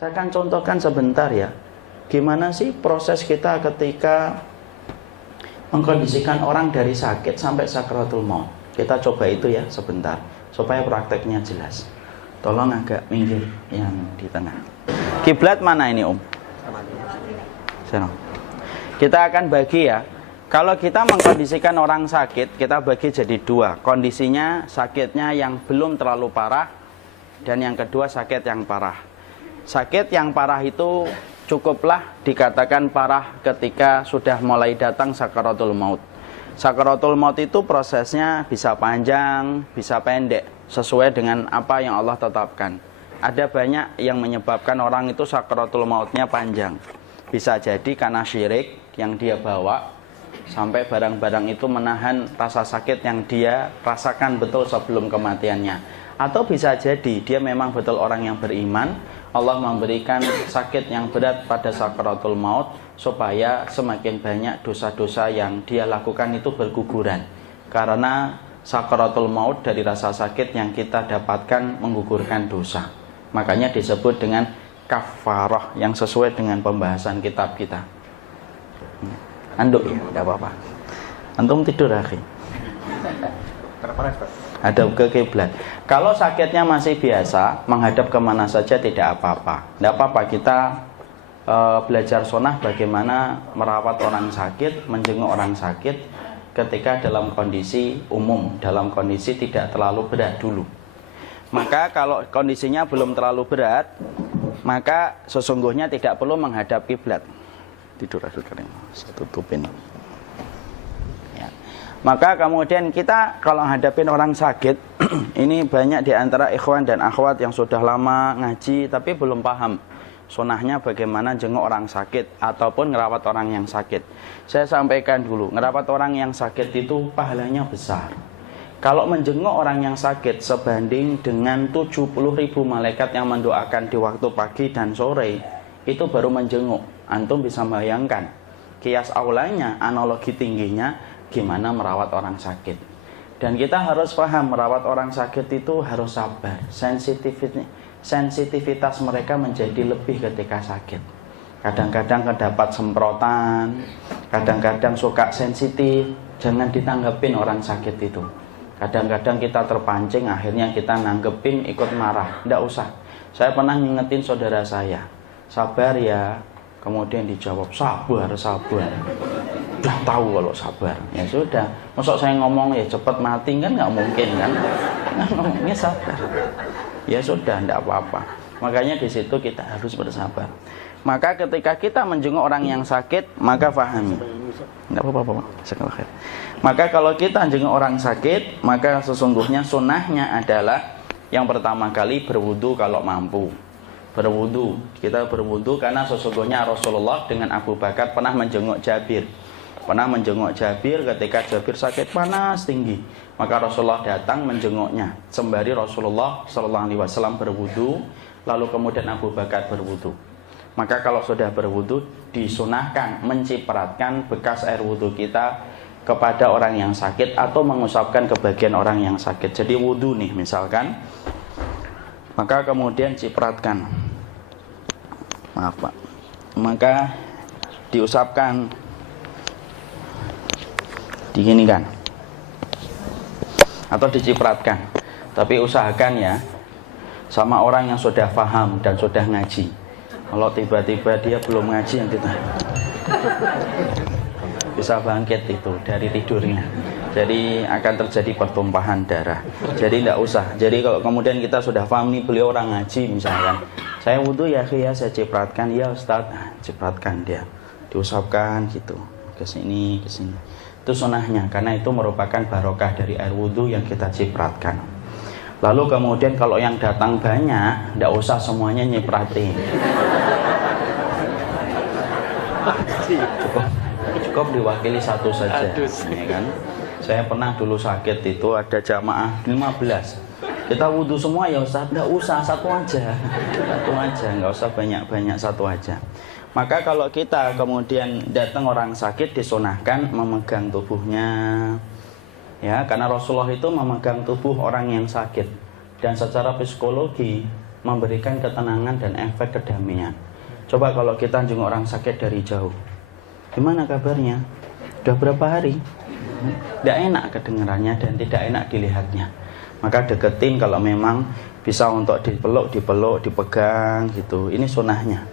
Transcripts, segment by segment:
Saya akan contohkan sebentar ya. Gimana sih proses kita ketika mengkondisikan orang dari sakit sampai sakaratul maut. Kita coba itu ya sebentar supaya prakteknya jelas. Tolong agak minggir yang di tengah. Kiblat mana ini Om? Sana. Kita akan bagi ya. Kalau kita mengkondisikan orang sakit, kita bagi jadi dua. Kondisinya sakitnya yang belum terlalu parah dan yang kedua sakit yang parah. Sakit yang parah itu cukuplah dikatakan parah ketika sudah mulai datang sakaratul maut. Sakaratul maut itu prosesnya bisa panjang, bisa pendek, sesuai dengan apa yang Allah tetapkan. Ada banyak yang menyebabkan orang itu sakaratul mautnya panjang. Bisa jadi karena syirik yang dia bawa, sampai barang-barang itu menahan rasa sakit yang dia rasakan betul sebelum kematiannya. Atau bisa jadi dia memang betul orang yang beriman, Allah memberikan sakit yang berat pada sakaratul maut supaya semakin banyak dosa-dosa yang dia lakukan itu berguguran. Karena sakaratul maut dari rasa sakit yang kita dapatkan menggugurkan dosa. Makanya disebut dengan kafarah yang sesuai dengan pembahasan kitab kita. Anduk ya, tidak apa-apa. Antum tidur akhi. Hadap ke kiblat. Kalau sakitnya masih biasa, menghadap kemana saja tidak apa-apa. Tidak apa-apa kita belajar sunnah bagaimana merawat orang sakit, menjenguk orang sakit ketika dalam kondisi umum, dalam kondisi tidak terlalu berat dulu. Maka kalau kondisinya belum terlalu berat, maka sesungguhnya tidak perlu menghadap kiblat. Tidur aku kering, saya tutupin. Ya. Maka kemudian kita kalau hadapin orang sakit, ini banyak di antara ikhwan dan akhwat yang sudah lama ngaji tapi belum paham sunahnya bagaimana jenguk orang sakit ataupun ngerawat orang yang sakit. Saya sampaikan dulu, ngerawat orang yang sakit itu pahalanya besar. Kalau menjenguk orang yang sakit sebanding dengan 70.000 malaikat yang mendoakan di waktu pagi dan sore, itu baru menjenguk. Antum bisa bayangkan kias aulanya, analogi tingginya gimana merawat orang sakit. Dan kita harus paham merawat orang sakit itu harus sabar. Sensitivitas mereka menjadi lebih ketika sakit. Kadang-kadang kedapat semprotan, kadang-kadang suka sensitif. Jangan ditanggepin orang sakit itu. Kadang-kadang kita terpancing, akhirnya kita nanggepin ikut marah. Tidak usah. Saya pernah ngingetin saudara saya, sabar ya. Kemudian dijawab, sabar. Udah tahu kalau sabar. Ya sudah. Masuk saya ngomong ya cepat mati kan nggak mungkin kan? Ngomongnya sabar. Ya sudah, tidak apa-apa. Makanya di situ kita harus bersabar. Maka ketika kita menjenguk orang yang sakit, maka fahami. Tidak apa-apa. Maka kalau kita menjenguk orang sakit, maka sesungguhnya sunnahnya adalah yang pertama kali berwudu kalau mampu. Berwudu, kita berwudu karena sesungguhnya Rasulullah dengan Abu Bakar pernah menjenguk Jabir. Pernah menjenguk Jabir ketika Jabir sakit panas tinggi. Maka Rasulullah datang menjenguknya. Sembari Rasulullah SAW berwudu, lalu kemudian Abu Bakar berwudu. Maka kalau sudah berwudu, disunahkan mencipratkan bekas air wudu kita kepada orang yang sakit atau mengusapkan ke bagian orang yang sakit. Jadi wudu nih misalkan, maka kemudian cipratkan, maaf Pak, maka diusapkan, diginikan atau dicipratkan. Tapi usahakan ya sama orang yang sudah paham dan sudah ngaji. Kalau tiba-tiba dia belum ngaji, nanti bisa bangkit itu dari tidurnya. Jadi akan terjadi pertumpahan darah. Jadi tidak usah. Jadi kalau kemudian kita sudah paham nih beliau orang ngaji misalkan, saya wudu ya saya cipratkan, ya Ustaz, cipratkan dia, diusapkan gitu ke sini. Itu sunahnya karena itu merupakan barokah dari air wudu yang kita cipratkan. Lalu kemudian kalau yang datang banyak, tidak usah semuanya nyipratin. Cukup diwakili satu saja, ya kan? Saya pernah dulu sakit itu ada jamaah 15. Kita wudhu semua ya Ustaz, enggak usah satu aja, enggak usah banyak-banyak, satu aja. Maka kalau kita kemudian datang orang sakit disunahkan memegang tubuhnya, ya karena Rasulullah itu memegang tubuh orang yang sakit dan secara psikologi memberikan ketenangan dan efek kedamaian. Coba kalau kita jenguk orang sakit dari jauh, gimana kabarnya? Udah berapa hari? Tidak enak kedengarannya dan tidak enak dilihatnya. Maka deketin kalau memang bisa untuk dipeluk, dipegang gitu. Ini sunnahnya.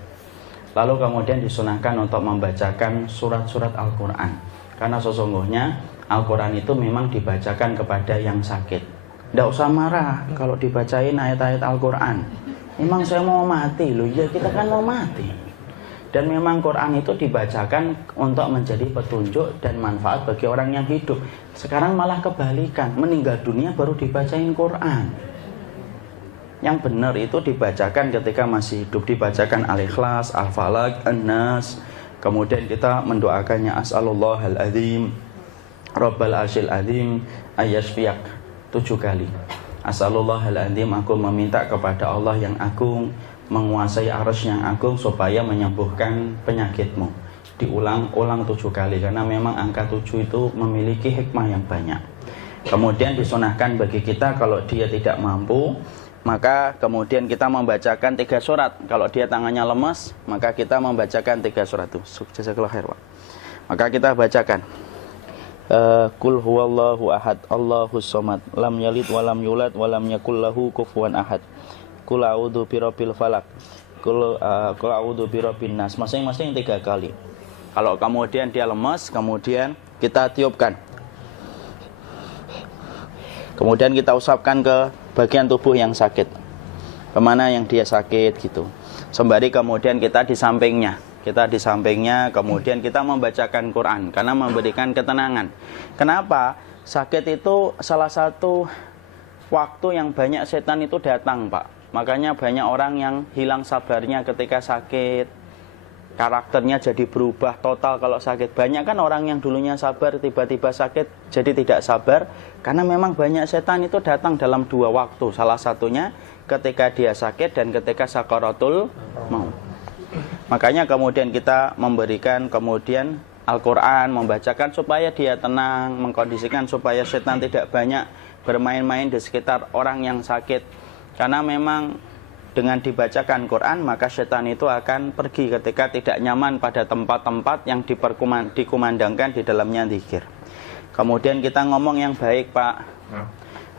Lalu kemudian disunahkan untuk membacakan surat-surat Al-Quran. Karena sesungguhnya Al-Quran itu memang dibacakan kepada yang sakit. Tidak usah marah kalau dibacain ayat-ayat Al-Quran. Memang saya mau mati loh, ya kita kan mau mati. Dan memang Quran itu dibacakan untuk menjadi petunjuk dan manfaat bagi orang yang hidup. Sekarang malah kebalikan, meninggal dunia baru dibacain Quran. Yang benar itu dibacakan ketika masih hidup, dibacakan Al-Ikhlas, Al-Falaq, An-Nas. Kemudian kita mendoakannya As'alullahal azim Rabbal arsyil azim ayyashfiyak 7 kali. As'alullahal azim, aku meminta kepada Allah yang agung, menguasai arsy yang agung, supaya menyembuhkan penyakitmu. Diulang-ulang 7 kali, karena memang angka 7 itu memiliki hikmah yang banyak. Kemudian disunahkan bagi kita kalau dia tidak mampu, maka kemudian kita membacakan 3 surat. Kalau dia tangannya lemas, maka kita membacakan 3 surat itu. Jazakallahu khair. Maka kita bacakan Qul huwallahu ahad, Allahus samad, lam yalid walam yulad walam yakul lahu kufuwan ahad. Qul a'udzu birabbil falaq, Qul a'udzu birabbin nas. Masing-masing 3 kali. Kalau kemudian dia lemas, kemudian kita tiupkan. Kemudian kita usapkan ke bagian tubuh yang sakit, kemana yang dia sakit gitu. Sembari kemudian kita di sampingnya, kemudian kita membacakan Quran, karena memberikan ketenangan. Kenapa? Sakit itu salah satu waktu yang banyak setan itu datang, Pak. Makanya banyak orang yang hilang sabarnya ketika sakit, karakternya jadi berubah total kalau sakit. Banyak kan orang yang dulunya sabar, tiba-tiba sakit jadi tidak sabar, karena memang banyak setan itu datang dalam 2 waktu. Salah satunya ketika dia sakit dan ketika sakaratul maut. Makanya kemudian kita memberikan kemudian Al-Quran, membacakan supaya dia tenang, mengkondisikan supaya setan tidak banyak bermain-main di sekitar orang yang sakit. Karena memang dengan dibacakan Quran, maka setan itu akan pergi ketika tidak nyaman pada tempat-tempat yang dikumandangkan di dalamnya zikir. Kemudian kita ngomong yang baik, Pak.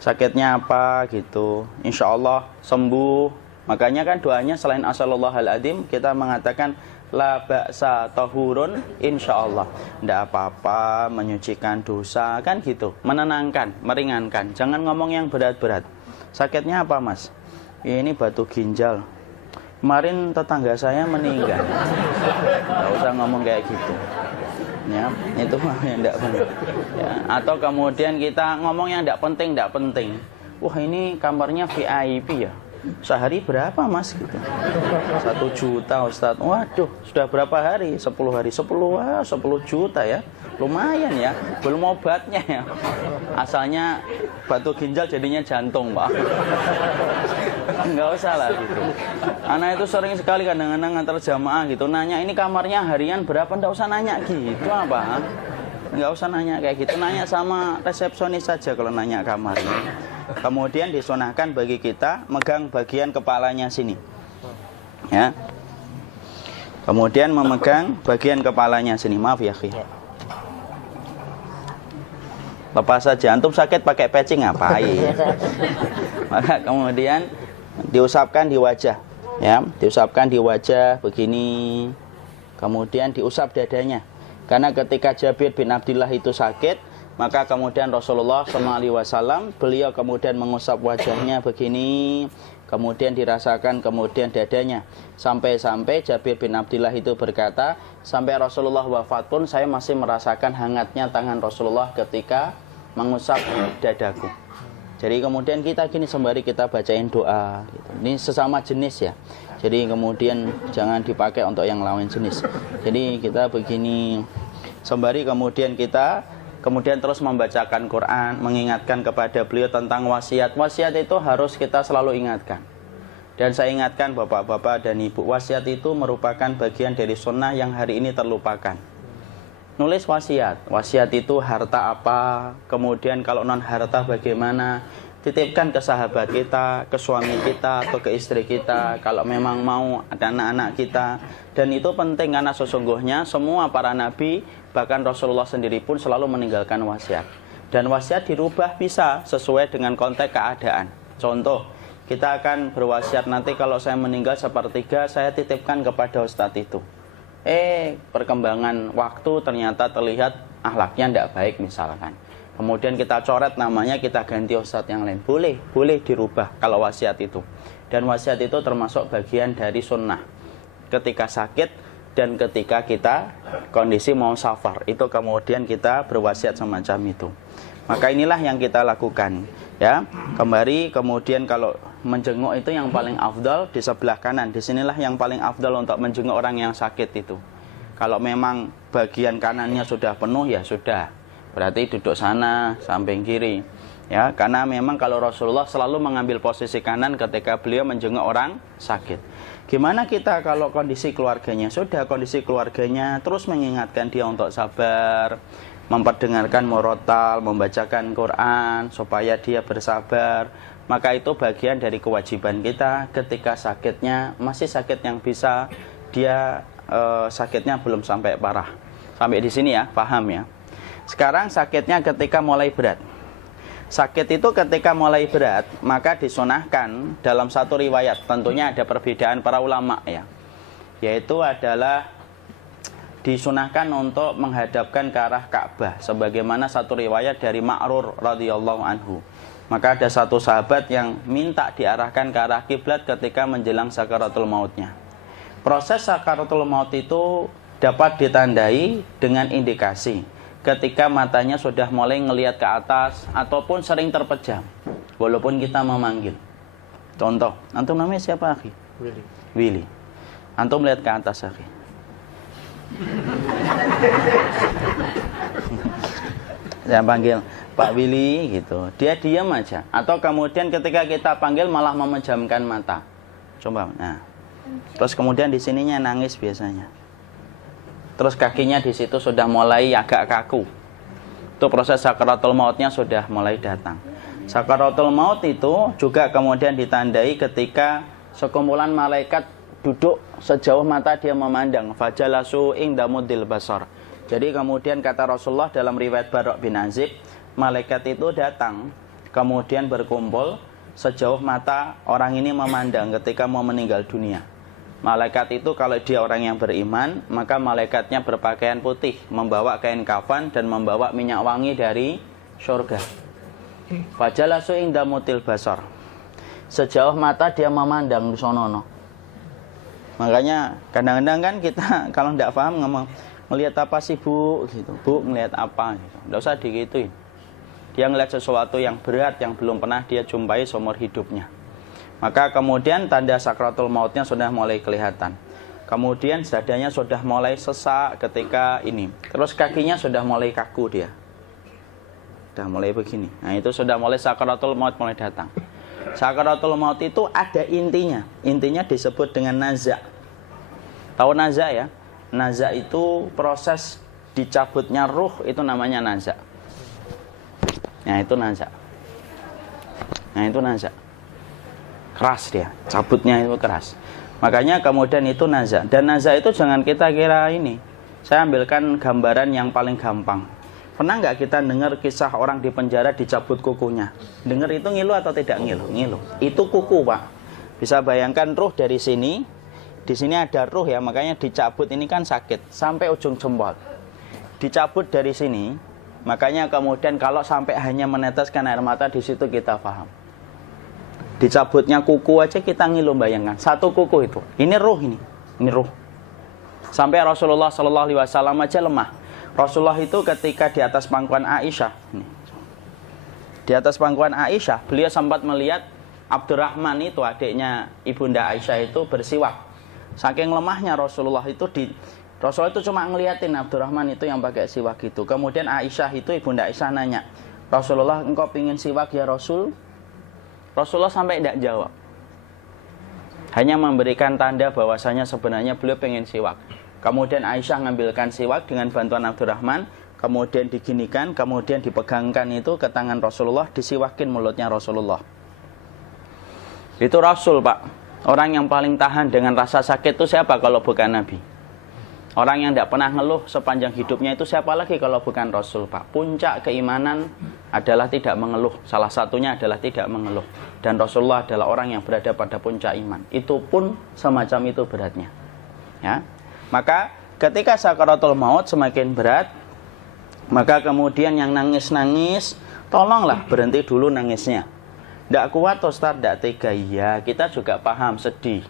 Sakitnya apa gitu, insya Allah sembuh. Makanya kan doanya selain As'alullahal azim, kita mengatakan la ba'sa tahurun insya Allah. Tidak apa-apa, menyucikan dosa, kan gitu. Menenangkan, meringankan. Jangan ngomong yang berat-berat. Sakitnya apa, Mas? Ini batu ginjal. Kemarin tetangga saya meninggal. Nggak usah ngomong kayak gitu. Ya, itu mah yang tidak benar. Ya, atau kemudian kita ngomong yang tidak penting. Wah, ini kamarnya VIP ya. Sehari berapa, Mas? Gitu. 1 juta, Ustadz. Waduh, sudah berapa hari? 10 hari. 10 juta ya. Lumayan ya. Belum obatnya ya. Asalnya batu ginjal jadinya jantung, Pak. Enggak usah lah gitu. Anak itu sering sekali kadang-kadang ngantar jamaah gitu, nanya ini kamarnya harian berapa, enggak usah nanya gitu apa. Enggak usah nanya kayak gitu, nanya sama resepsionis saja kalau nanya kamarnya. Kemudian disunahkan bagi kita megang bagian kepalanya sini. Ya. Kemudian memegang bagian kepalanya sini. Maaf ya, Khi. Lepas saja, antum sakit pakai peci ngapain? Maka kemudian diusapkan di wajah, ya, diusapkan di wajah begini. Kemudian diusap dadanya. Karena ketika Jabir bin Abdillah itu sakit, maka kemudian Rasulullah SAW beliau kemudian mengusap wajahnya begini, kemudian dirasakan kemudian dadanya, sampai-sampai Jabir bin Abdillah itu berkata, sampai Rasulullah wafat pun saya masih merasakan hangatnya tangan Rasulullah ketika mengusap dadaku. Jadi kemudian kita gini sembari kita bacain doa gitu. Ini sesama jenis ya. Jadi kemudian jangan dipakai untuk yang lawan jenis. Jadi kita begini sembari kemudian kita terus membacakan Quran, mengingatkan kepada beliau tentang wasiat. Wasiat itu harus kita selalu ingatkan. Dan saya ingatkan bapak-bapak dan ibu, wasiat itu merupakan bagian dari sunnah yang hari ini terlupakan. Nulis wasiat. Wasiat itu harta apa, kemudian kalau non harta bagaimana. titipkan ke sahabat kita, ke suami kita, atau ke istri kita, kalau memang mau ada anak-anak kita. Dan itu penting karena sesungguhnya semua para nabi, bahkan Rasulullah sendiri pun selalu meninggalkan wasiat. Dan wasiat dirubah bisa sesuai dengan konteks keadaan. Contoh, kita akan berwasiat nanti kalau saya meninggal sepertiga, saya titipkan kepada ustadz itu. Perkembangan waktu ternyata terlihat akhlaknya tidak baik misalkan. Kemudian kita coret namanya, kita ganti ustadz yang lain. Boleh dirubah kalau wasiat itu. Dan wasiat itu termasuk bagian dari sunnah. Ketika sakit dan ketika kita kondisi mau safar, itu kemudian kita berwasiat semacam itu. Maka inilah yang kita lakukan. Ya, kembali kemudian kalau menjenguk itu yang paling afdal di sebelah kanan. Disinilah yang paling afdal untuk menjenguk orang yang sakit itu. Kalau memang bagian kanannya sudah penuh, ya sudah. Berarti duduk sana, samping kiri. Ya, karena memang kalau Rasulullah selalu mengambil posisi kanan ketika beliau menjenguk orang sakit. Gimana kita kalau kondisi keluarganya? Sudah kondisi keluarganya terus mengingatkan dia untuk sabar, memperdengarkan murotal, membacakan Quran supaya dia bersabar. Maka itu bagian dari kewajiban kita ketika sakitnya, masih sakit yang bisa, dia sakitnya belum sampai parah. Sampai di sini ya, paham ya. Sekarang sakitnya ketika mulai berat. Sakit itu ketika mulai berat, maka disunahkan dalam satu riwayat. Tentunya ada perbedaan para ulama ya. Yaitu adalah disunahkan untuk menghadapkan ke arah Ka'bah. Sebagaimana satu riwayat dari Ma'rur radhiyallahu anhu. Maka ada satu sahabat yang minta diarahkan ke arah kiblat ketika menjelang sakaratul mautnya. Proses sakaratul maut itu dapat ditandai dengan indikasi ketika matanya sudah mulai ngelihat ke atas ataupun sering terpejam walaupun kita memanggil. Contoh, antum namanya siapa, akhi? Willy. Antum melihat ke atas, akhi. Saya panggil Pak Willy gitu, dia diam aja. Atau kemudian ketika kita panggil malah memejamkan mata. Coba, nah. Terus kemudian di sininya nangis biasanya. Terus kakinya di situ sudah mulai agak kaku. Itu proses sakaratul mautnya sudah mulai datang. Sakaratul maut itu juga kemudian ditandai ketika sekumpulan malaikat duduk sejauh mata dia memandang. Fajalasu inda mudil basar. Jadi kemudian kata Rasulullah dalam riwayat Barok bin Azib, malaikat itu datang kemudian berkumpul sejauh mata orang ini memandang ketika mau meninggal dunia. Malaikat itu kalau dia orang yang beriman, maka malaikatnya berpakaian putih, membawa kain kafan dan membawa minyak wangi dari surga. Fajalasu inda mutil basar. Sejauh mata dia memandang di sonono. Makanya kadang-kadang kan kita kalau tidak paham ngomong, ngelihat apa sih bu? Gitu. Bu ngelihat apa? Gitu. Tidak usah digituin. Dia ngelihat sesuatu yang berat yang belum pernah dia jumpai seumur hidupnya. Maka kemudian tanda sakratul mautnya sudah mulai kelihatan. Kemudian dadanya sudah mulai sesak ketika ini. Terus kakinya sudah mulai kaku dia. Sudah mulai begini. Nah itu sudah mulai sakratul maut mulai datang. Sakratul maut itu ada intinya. Intinya disebut dengan naza. Tahu naza ya? Naza itu proses dicabutnya ruh, itu namanya naza. Nah itu naza. Nah itu naza. Keras dia, cabutnya itu keras. Makanya kemudian itu naza. Dan naza itu jangan kita kira ini. Saya ambilkan gambaran yang paling gampang. Pernah nggak kita dengar kisah orang di penjara dicabut kukunya? Dengar itu ngilu atau tidak ngilu? Ngilu. Itu kuku, Pak. Bisa bayangkan ruh dari sini. Di sini ada ruh ya, makanya dicabut ini kan sakit sampai ujung jempol. Dicabut dari sini, makanya kemudian kalau sampai hanya meneteskan air mata di situ kita paham. Dicabutnya kuku aja kita ngilu, bayangkan. Satu kuku itu. Ini ruh ini. Ini ruh. Sampai Rasulullah SAW aja lemah. Rasulullah itu ketika di atas pangkuan Aisyah. Di atas pangkuan Aisyah, beliau sempat melihat Abdurrahman itu, adiknya ibunda Aisyah itu bersiwak. Saking lemahnya Rasulullah itu Rasulullah itu cuma ngeliatin Abdurrahman itu yang pakai siwak itu. Kemudian Aisyah itu, ibunda Aisyah nanya, Rasulullah engkau pingin siwak ya Rasul? Rasulullah sampai tidak jawab. Hanya memberikan tanda bahwasanya sebenarnya beliau pengen siwak. Kemudian Aisyah ngambilkan siwak dengan bantuan Abdurrahman. kemudian diginikan, kemudian dipegangkan itu ke tangan Rasulullah, disiwakin mulutnya Rasulullah. Itu Rasul, Pak. Orang yang paling tahan dengan rasa sakit itu siapa kalau bukan Nabi? Orang yang tidak pernah ngeluh sepanjang hidupnya itu siapa lagi kalau bukan Rasul, Pak? Puncak keimanan adalah tidak mengeluh. Salah satunya adalah tidak mengeluh. Dan Rasulullah adalah orang yang berada pada puncak iman. Itu pun semacam itu beratnya. Ya. Maka ketika sakaratul maut semakin berat, maka kemudian yang nangis-nangis, tolonglah berhenti dulu nangisnya. Tidak kuat Ustaz, tidak tega. Iya, kita juga paham, sedih.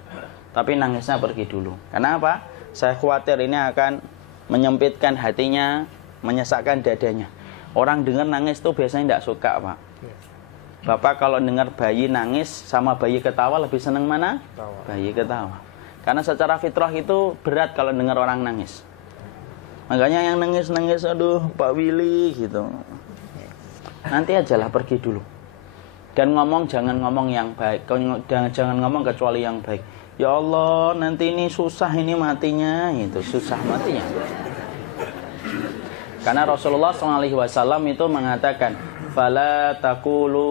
Tapi nangisnya pergi dulu. Kenapa? Saya khawatir ini akan menyempitkan hatinya, menyesakkan dadanya. Orang dengar nangis itu biasanya tidak suka, Pak. Bapak kalau dengar bayi nangis sama bayi ketawa lebih senang mana? Bayi ketawa. Karena secara fitrah itu berat kalau dengar orang nangis. Makanya yang nangis-nangis, aduh Pak Willy gitu. Nanti ajalah pergi dulu. Dan ngomong jangan ngomong yang baik, jangan ngomong kecuali yang baik. Ya Allah, nanti ini susah ini matinya, itu susah matinya. Karena Rasulullah SAW itu mengatakan, fala taqulu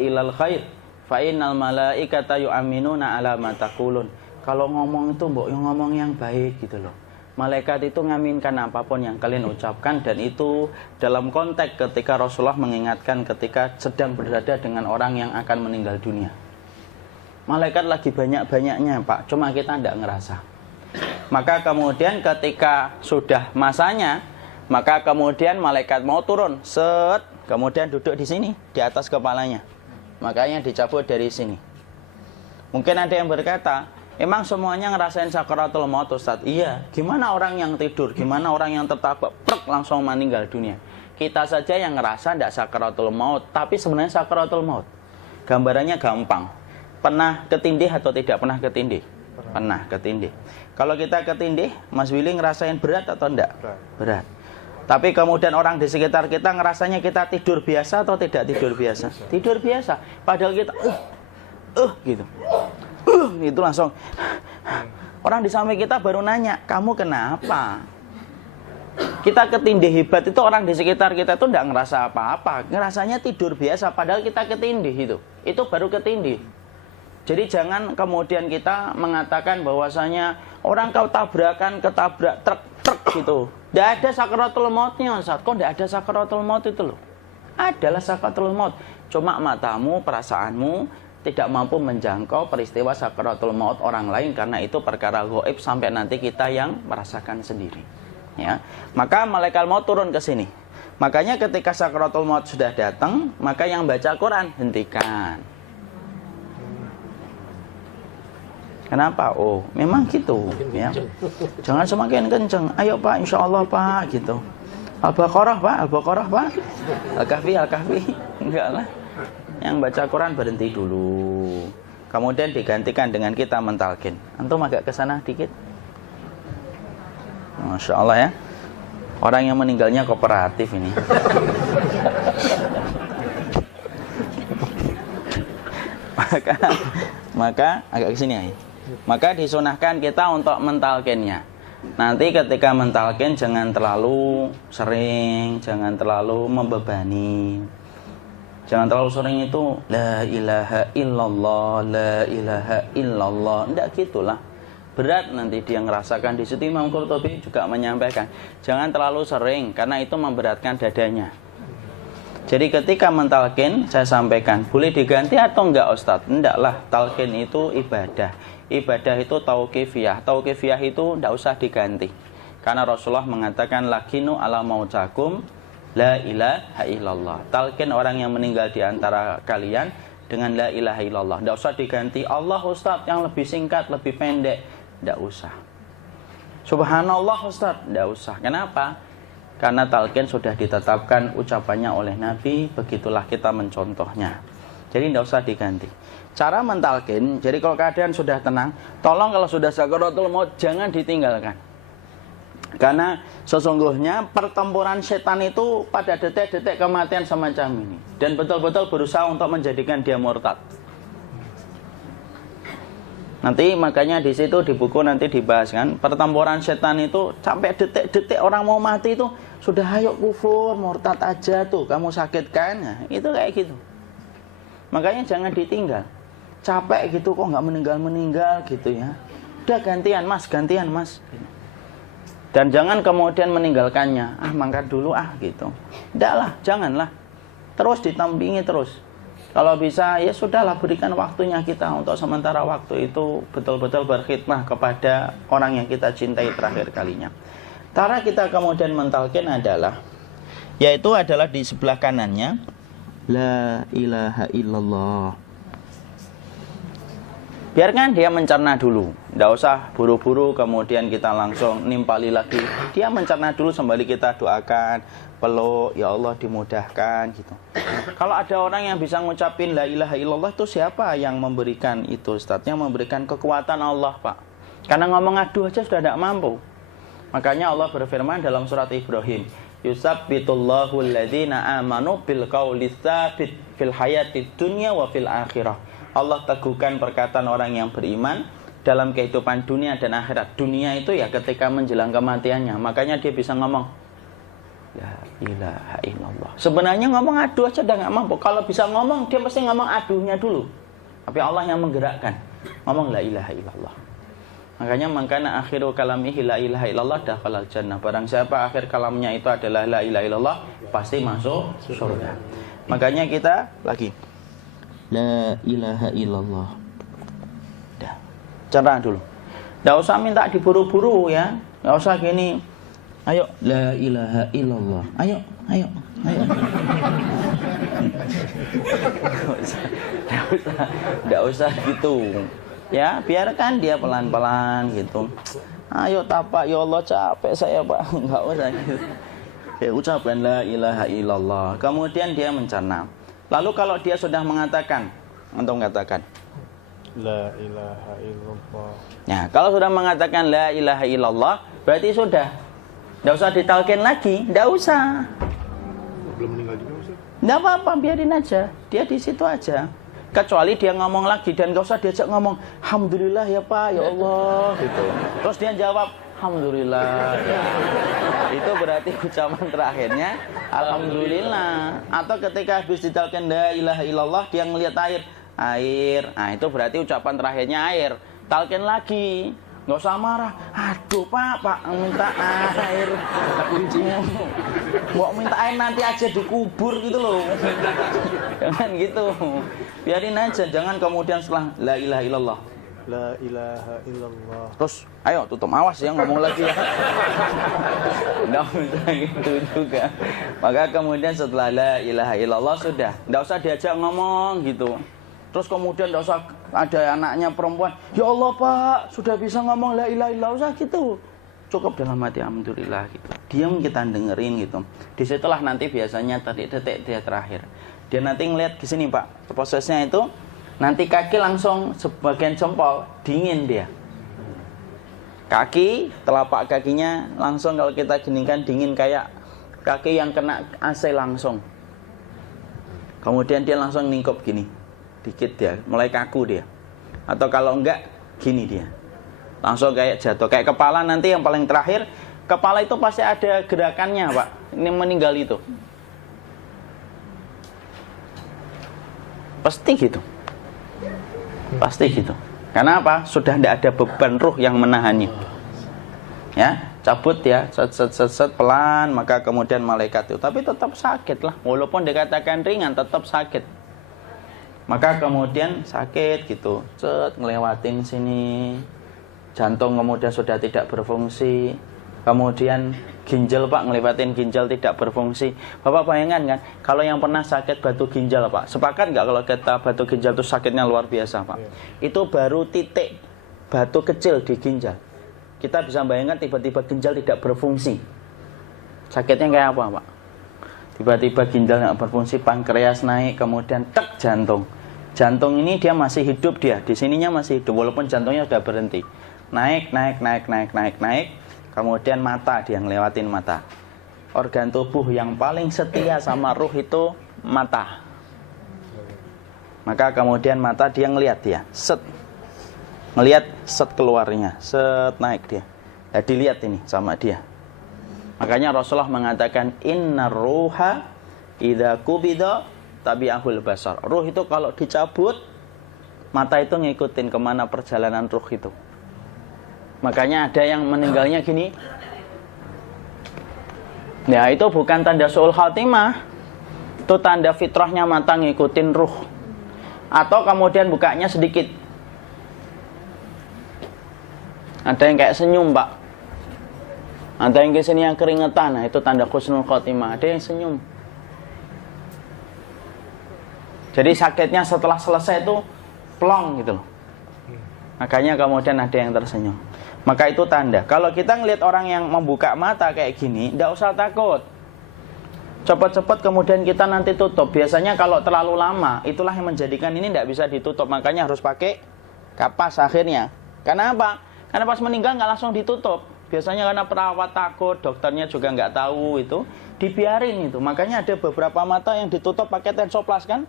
ilal khair, fa innal malaikata yu'minuna ala ma taqulun. Kalau ngomong itu mbok ngomong yang baik gitu loh. Malaikat itu ngaminkan apapun yang kalian ucapkan, dan itu dalam konteks ketika Rasulullah mengingatkan ketika sedang berada dengan orang yang akan meninggal dunia. Malaikat lagi banyak-banyaknya, Pak, cuma kita tidak ngerasa. Maka kemudian ketika sudah masanya, maka kemudian malaikat mau turun, set, kemudian duduk di sini, di atas kepalanya. Makanya dicabut dari sini. Mungkin ada yang berkata, emang semuanya ngerasain sakaratul maut, Ustaz? Iya. Gimana orang yang tidur? Gimana orang yang tertabrak langsung meninggal dunia? Kita saja yang ngerasa tidak sakaratul maut, tapi sebenarnya sakaratul maut. Gambarannya gampang. Pernah ketindih atau tidak pernah ketindih? Pernah ketindih. Kalau kita ketindih, Mas Willy ngerasain berat atau enggak? Berat. Tapi kemudian orang di sekitar kita ngerasanya kita tidur biasa atau tidak tidur biasa? Tidur biasa. Padahal kita gitu. Itu langsung. Orang di samping kita baru nanya, kamu kenapa? Kita ketindih hebat itu orang di sekitar kita itu enggak ngerasa apa-apa. Ngerasanya tidur biasa, padahal kita ketindih itu. Itu baru ketindih. Jadi jangan kemudian kita mengatakan bahwasanya orang kau tabrakan, ketabrak truk gitu. Tidak ada sakaratul mautnya, Ustaz. Kok tidak ada sakaratul maut itu loh? Adalah sakaratul maut. Cuma matamu, perasaanmu tidak mampu menjangkau peristiwa sakaratul maut orang lain, karena itu perkara gaib sampai nanti kita yang merasakan sendiri. Ya. Maka malaikat maut turun ke sini. Makanya ketika sakaratul maut sudah datang, maka yang baca Quran hentikan. Kenapa? Oh, memang gitu, ya. Jangan semakin kenceng. Ayo Pak, insya Allah Pak, gitu. Al-Baqarah Pak, Al-Baqarah Pak. Al-Kahfi, enggak lah. Yang baca Quran berhenti dulu. Kemudian digantikan dengan kita mentalkin. Antum agak ke sana dikit. Masya Allah ya. Orang yang meninggalnya kooperatif ini. maka agak ke sini aja. Maka disunahkan kita untuk mentalkinnya. Nanti ketika mentalkin jangan terlalu sering, jangan terlalu membebani. Jangan terlalu sering itu la ilaha illallah, la ilaha illallah. Enggak gitulah. Berat nanti dia ngerasakan. Di situ Imam Qurtubi juga menyampaikan, jangan terlalu sering karena itu memberatkan dadanya. Jadi ketika mentalkin, saya sampaikan, boleh diganti atau enggak Ustadz? Enggak lah, talkin itu ibadah. Ibadah itu tauqifiyah. Tauqifiyah itu enggak usah diganti. Karena Rasulullah mengatakan, lakinu ala mautakum la ilaha illallah. Talkin orang yang meninggal di antara kalian dengan la ilaha illallah. Enggak usah diganti Allah Ustadz yang lebih singkat, lebih pendek. Enggak usah. Subhanallah Ustadz, enggak usah. Kenapa? Karena talqin sudah ditetapkan ucapannya oleh Nabi, begitulah kita mencontohnya. Jadi tidak usah diganti. Cara mentalqin, jadi kalau keadaan sudah tenang, tolong kalau sudah sakaratul maut jangan ditinggalkan. Karena sesungguhnya pertempuran setan itu pada detik-detik kematian semacam ini. Dan betul-betul berusaha untuk menjadikan dia murtad. Nanti makanya di situ di buku nanti dibahas kan, pertempuran setan itu sampai detik-detik orang mau mati itu sudah ayo kufur, murtad aja tuh, kamu sakit kan? Nah, itu kayak gitu. Makanya jangan ditinggal. Capek gitu kok nggak meninggal gitu ya. Udah gantian mas. Dan jangan kemudian meninggalkannya. Mangkat dulu gitu. Udahlah, janganlah. Terus ditampingi terus. Kalau bisa ya sudahlah, berikan waktunya kita untuk sementara waktu itu betul-betul berkhidmah kepada orang yang kita cintai terakhir kalinya. Cara kita kemudian mentalkin adalah, yaitu adalah di sebelah kanannya, la ilaha illallah. Biarkan dia mencerna dulu, tidak usah buru-buru kemudian kita langsung nimpali lagi. Dia mencerna dulu sembari kita doakan, peluk, ya Allah dimudahkan gitu. Kalau ada orang yang bisa ngucapin la ilaha illallah, itu siapa yang memberikan itu? Ustadznya memberikan kekuatan Allah, Pak. Karena ngomong aduh aja sudah tidak mampu. Makanya Allah berfirman dalam surat Ibrahim, yusabbitullahu alladhina amanu bil qawli tsabit fil hayatid dunya wa fil akhirah. Allah teguhkan perkataan orang yang beriman dalam kehidupan dunia dan akhirat. Dunia itu ya ketika menjelang kematiannya. Makanya dia bisa ngomong la ilaha illallah. Sebenarnya ngomong aduh aja udah gak mampu. Kalau bisa ngomong, dia pasti ngomong aduhnya dulu. Tapi Allah yang menggerakkan. Ngomong la ilaha illallah. Makanya mangkana akhiru kalamihi la ilaha illallah dakhalal jannah. Barang siapa akhir kalamnya itu adalah la ilaha illallah, pasti masuk surga. Makanya kita lagi la ilaha illallah. Dah. Cerna dulu. Enggak usah minta diburu-buru ya. Enggak usah gini. Ayo la ilaha illallah. Ayo. Enggak usah gitu. Ya, biarkan dia pelan-pelan gitu. Ayo tapak, ya Allah capek saya, Pak. Enggak usah gitu. Ya, ucapkan la ilaha illallah. Kemudian dia mencerna. Lalu kalau dia sudah mengatakan, untuk mengatakan la ilaha illallah. Ya, kalau sudah mengatakan la ilaha illallah, berarti sudah. Enggak usah ditalkin lagi, enggak usah. Belum meninggal juga, Ustaz? Enggak apa-apa, biarin aja. Dia di situ aja. Kecuali dia ngomong lagi dan enggak usah diajak ngomong, alhamdulillah ya Pak, ya Allah gitu. Terus dia jawab, alhamdulillah. Itu berarti ucapan terakhirnya alhamdulillah. Atau ketika habis ditalkin la ilaha illallah, dia ngelihat air. Nah, itu berarti ucapan terakhirnya air. Talkin lagi. Nggak usah marah. Aduh Pak minta air. Mau minta air nanti aja dikubur gitu loh. Jangan gitu. Biarin aja. Jangan kemudian setelah la ilaha illallah, la ilaha illallah, terus ayo tutup, awas ya ngomong lagi ya. Nggak bisa gitu juga. Maka kemudian setelah la ilaha illallah sudah. Nggak usah diajak ngomong gitu. Terus kemudian tidak usah ada anaknya perempuan, ya Allah Pak, sudah bisa ngomong la ilaha illallah, usah gitu. Cukup dalam hati alhamdulillah gitu. Diam, kita dengerin gitu. Disitulah nanti biasanya detik-detik dia terakhir. Dia nanti ngelihat di sini Pak, prosesnya itu nanti kaki langsung sebagian jempol dingin dia. Kaki, telapak kakinya langsung kalau kita geningkan dingin kayak kaki yang kena AC langsung. Kemudian dia langsung ningkup gini. Dikit dia, mulai kaku dia. Atau kalau enggak, gini dia. Langsung kayak jatuh. Kayak kepala nanti yang paling terakhir, kepala itu pasti ada gerakannya Pak. Ini meninggal itu. Pasti gitu. Pasti gitu. Karena apa? Sudah tidak ada beban ruh yang menahannya. Ya, cabut ya, set pelan, maka kemudian malaikat itu. Tapi tetap sakit lah. Walaupun dikatakan ringan, tetap sakit. Maka kemudian sakit gitu, ngelewatin sini, jantung kemudian sudah tidak berfungsi, kemudian ginjal Pak, ngelewatin ginjal tidak berfungsi. Bapak bayangkan kan, kalau yang pernah sakit batu ginjal Pak, sepakat nggak kalau kita batu ginjal itu sakitnya luar biasa Pak? Itu baru titik batu kecil di ginjal. Kita bisa bayangkan tiba-tiba ginjal tidak berfungsi, sakitnya kayak apa Pak? Tiba-tiba ginjal nggak berfungsi, pankreas naik, kemudian tek jantung. Jantung ini dia masih hidup dia, di sininya masih hidup walaupun jantungnya sudah berhenti. Naik. Kemudian mata, dia ngelewatin mata. Organ tubuh yang paling setia sama ruh itu mata. Maka kemudian mata dia ngelihat dia, set. Ngelihat set keluarnya, set naik dia. Nah, dilihat ini sama dia. Makanya Rasulullah mengatakan innar ruha idza qubida tabi'ahul basar. Ruh itu kalau dicabut, mata itu ngikutin kemana perjalanan ruh itu. Makanya ada yang meninggalnya gini. Ya, itu bukan tanda su'ul khatimah. Itu tanda fitrahnya mata ngikutin ruh. Atau kemudian bukanya sedikit. Ada yang kayak senyum, Pak. Ada yang kesini yang keringetan, nah itu tanda husnul khotimah. Ada yang senyum. Jadi sakitnya setelah selesai itu plong gitu loh. Makanya kemudian ada yang tersenyum. Maka itu tanda. Kalau kita ngelihat orang yang membuka mata kayak gini, tidak usah takut. Cepat-cepat kemudian kita nanti tutup. Biasanya kalau terlalu lama, itulah yang menjadikan ini tidak bisa ditutup. Makanya harus pakai kapas akhirnya. Karena apa? Karena pas meninggal nggak langsung ditutup. Biasanya karena perawat takut, dokternya juga nggak tahu itu, dibiarin itu. Makanya ada beberapa mata yang ditutup pakai tensoplas kan.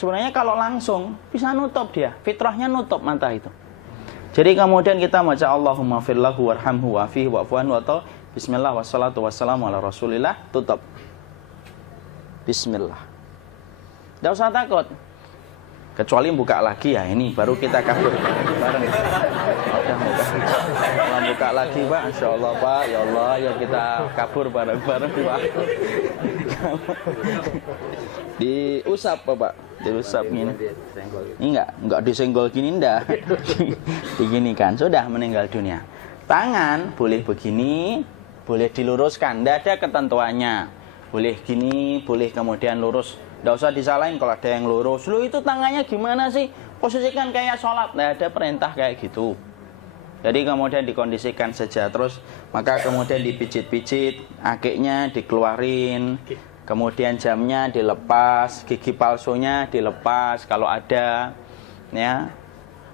Sebenarnya kalau langsung bisa nutup dia, fitrahnya nutup mata itu. Jadi kemudian kita baca Allahumma firlahu warhamhu wa'afihi wa'fuanhu atau bismillah wassalatu wassalamu ala rasulillah, tutup. Bismillah. Tidak usah takut. Kecuali buka lagi ya, ini baru kita kabur bareng. Kalau buka lagi Pak, Insya Allah Pak, ya Allah, ya kita kabur bareng-bareng Pak. Diusap Pak, diusap gini. Ini enggak disenggol gini enggak. Begini kan, sudah meninggal dunia. Tangan boleh begini, boleh diluruskan, enggak ada ketentuannya. Boleh gini, boleh kemudian lurus. Nggak usah disalahin kalau ada yang lurus. Lu itu tangannya gimana sih? Posisikan kayak sholat. Nggak ada perintah kayak gitu. Jadi kemudian dikondisikan saja. Terus maka kemudian dipijit-pijit, akiknya dikeluarin, kemudian jamnya dilepas, gigi palsunya dilepas kalau ada, ya.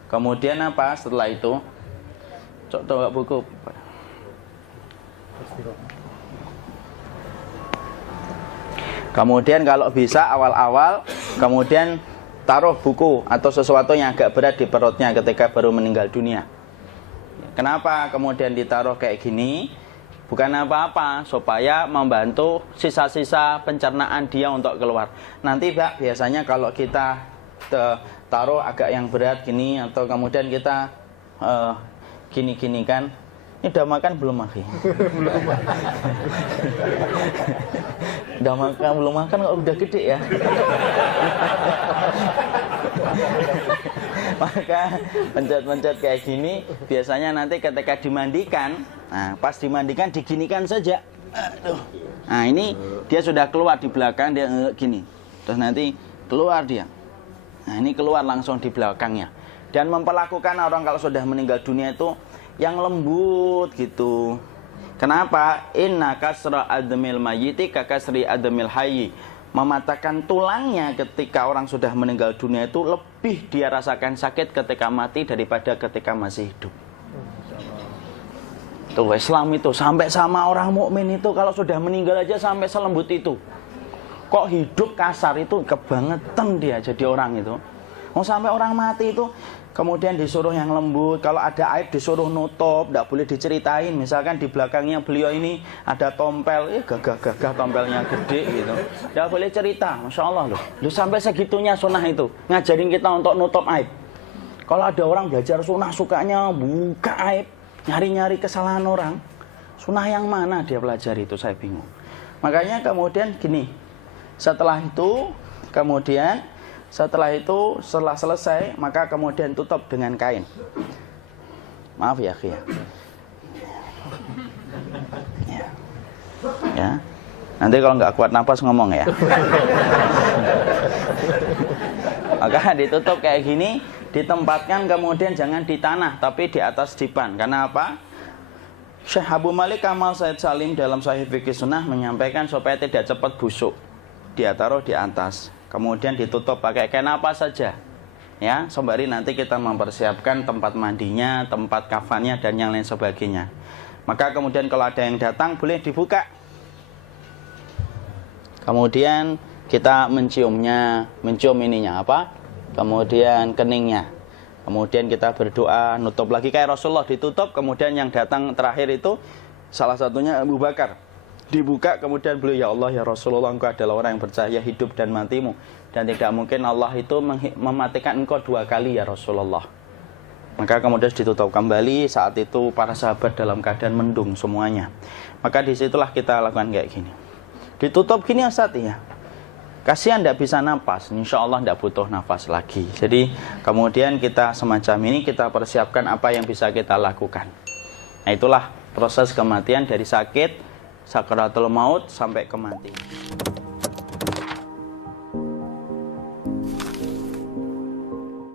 Kemudian apa? Setelah itu, coba buku. Kemudian kalau bisa awal-awal, kemudian taruh buku atau sesuatu yang agak berat di perutnya ketika baru meninggal dunia. Kenapa kemudian ditaruh kayak gini? Bukan apa-apa, supaya membantu sisa-sisa pencernaan dia untuk keluar. Nanti Pak, biasanya kalau kita taruh agak yang berat gini, atau kemudian kita gini-gini kan, ini udah makan belum Maki? Udah makan belum makan kok udah gede ya. Maka pencet-pencet kayak gini biasanya nanti ketika dimandikan, nah pas dimandikan diginikan saja. Aduh. Nah ini dia sudah keluar di belakang, dia gini. Terus nanti keluar dia. Nah ini keluar langsung di belakangnya. Dan memperlakukan orang kalau sudah meninggal dunia itu yang lembut gitu. Kenapa? Inna kasra admil mayyiti kakasri admil hayyi. Mematahkan tulangnya ketika orang sudah meninggal dunia itu lebih dia rasakan sakit ketika mati daripada ketika masih hidup. Tuh Islam itu sampai sama orang mukmin itu kalau sudah meninggal aja sampai selembut itu. Kok hidup kasar itu kebangetan dia jadi orang itu. Mau sampai orang mati itu kemudian disuruh yang lembut. Kalau ada aib disuruh nutup, tidak boleh diceritain. Misalkan di belakangnya beliau ini ada tompel, gagah-gagah tompelnya gede gitu. Tidak boleh cerita, Masya Allah loh. Sampai segitunya sunnah itu ngajarin kita untuk nutup aib. Kalau ada orang belajar sunnah sukanya buka aib, nyari-nyari kesalahan orang, sunnah yang mana dia pelajari itu saya bingung. Makanya kemudian gini, setelah selesai maka kemudian tutup dengan kain. Maaf ya, Ki. Ya. Nanti kalau nggak kuat napas ngomong ya. Maka ditutup kayak gini, ditempatkan kemudian jangan di tanah tapi di atas dipan. Karena apa? Syekh Abu Malik Kamal Said Salim dalam Sahih Fikih Sunnah menyampaikan supaya tidak cepat busuk. Dia taruh di atas. Kemudian ditutup pakai kain apa saja, ya, sembari nanti kita mempersiapkan tempat mandinya, tempat kafannya dan yang lain sebagainya. Maka kemudian kalau ada yang datang boleh dibuka. Kemudian kita mencium ininya apa? Kemudian keningnya. Kemudian kita berdoa, nutup lagi kayak Rasulullah ditutup, kemudian yang datang terakhir itu salah satunya Abu Bakar. Dibuka, kemudian beliau, ya Allah, ya Rasulullah, engkau adalah orang yang percaya hidup dan matimu. Dan tidak mungkin Allah itu mematikan engkau 2 kali ya Rasulullah. Maka kemudian ditutup kembali, saat itu para sahabat dalam keadaan mendung semuanya. Maka disitulah kita lakukan kayak gini. Ditutup gini Ustaz ya. Kasihan tidak bisa nafas, insya Allah tidak butuh nafas lagi. Jadi kemudian kita semacam ini, kita persiapkan apa yang bisa kita lakukan. Nah itulah proses kematian dari sakit, sakaratul maut sampai kematian.